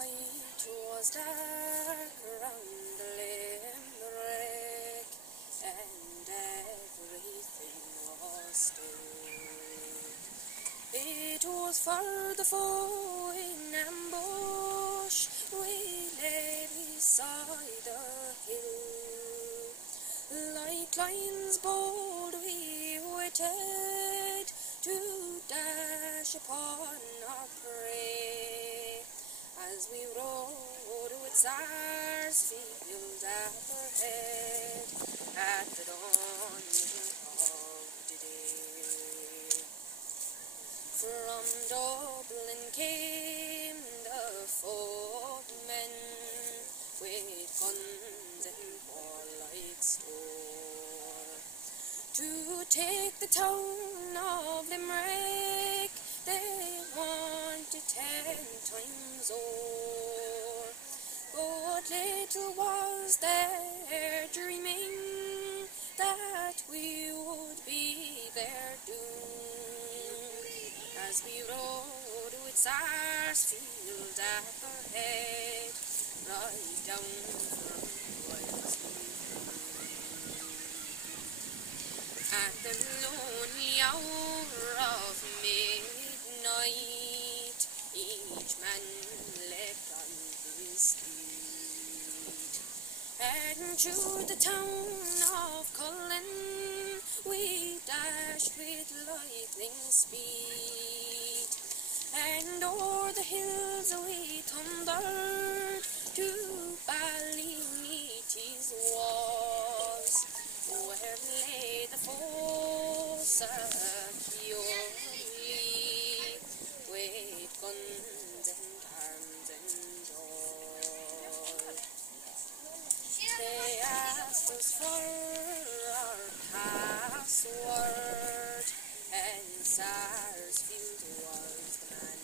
night was dark around the Limerick, and everything was still. It was for the foe in ambush, we lay beside the hill. Like lions bold we waited to dash upon our prey, as we rode with Sarsfield at our head at the dawning of the day. From Dublin came the foemen with guns and warlike store to take the town of Limerick. They wanted 10 times o'er, but little was their dreaming that we would be their doom, as we rode with Sarsfield at our head right down from Wellesley. At the lonely hour of midnight, each man leapt on his steed, and through the town of Cullen we dashed with lightning speed, and o'er the hills we thundered to Ballymeaty's walls, where lay the foe securely, with guns and arms and all. They asked us for our password, and Sarsfield was the man.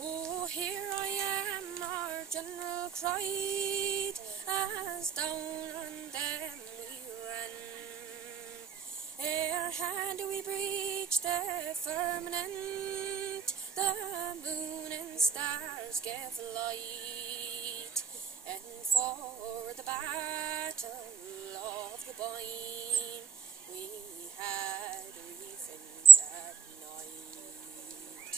"Oh, here I am," our general cried, as down on them we ran. Ere had we breached the firmament, the moon and stars gave light, and for the battle of the Boyne we had revenge that night.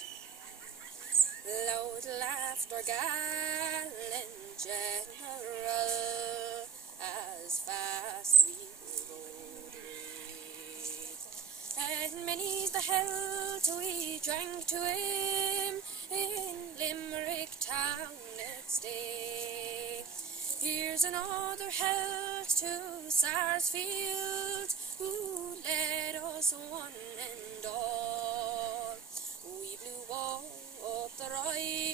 Loud laughed our gallant general as fast we rode away, and many's the health we drank to him in Limerick town next day. Here's another health to Sarsfield, who led us one and all. We blew up the right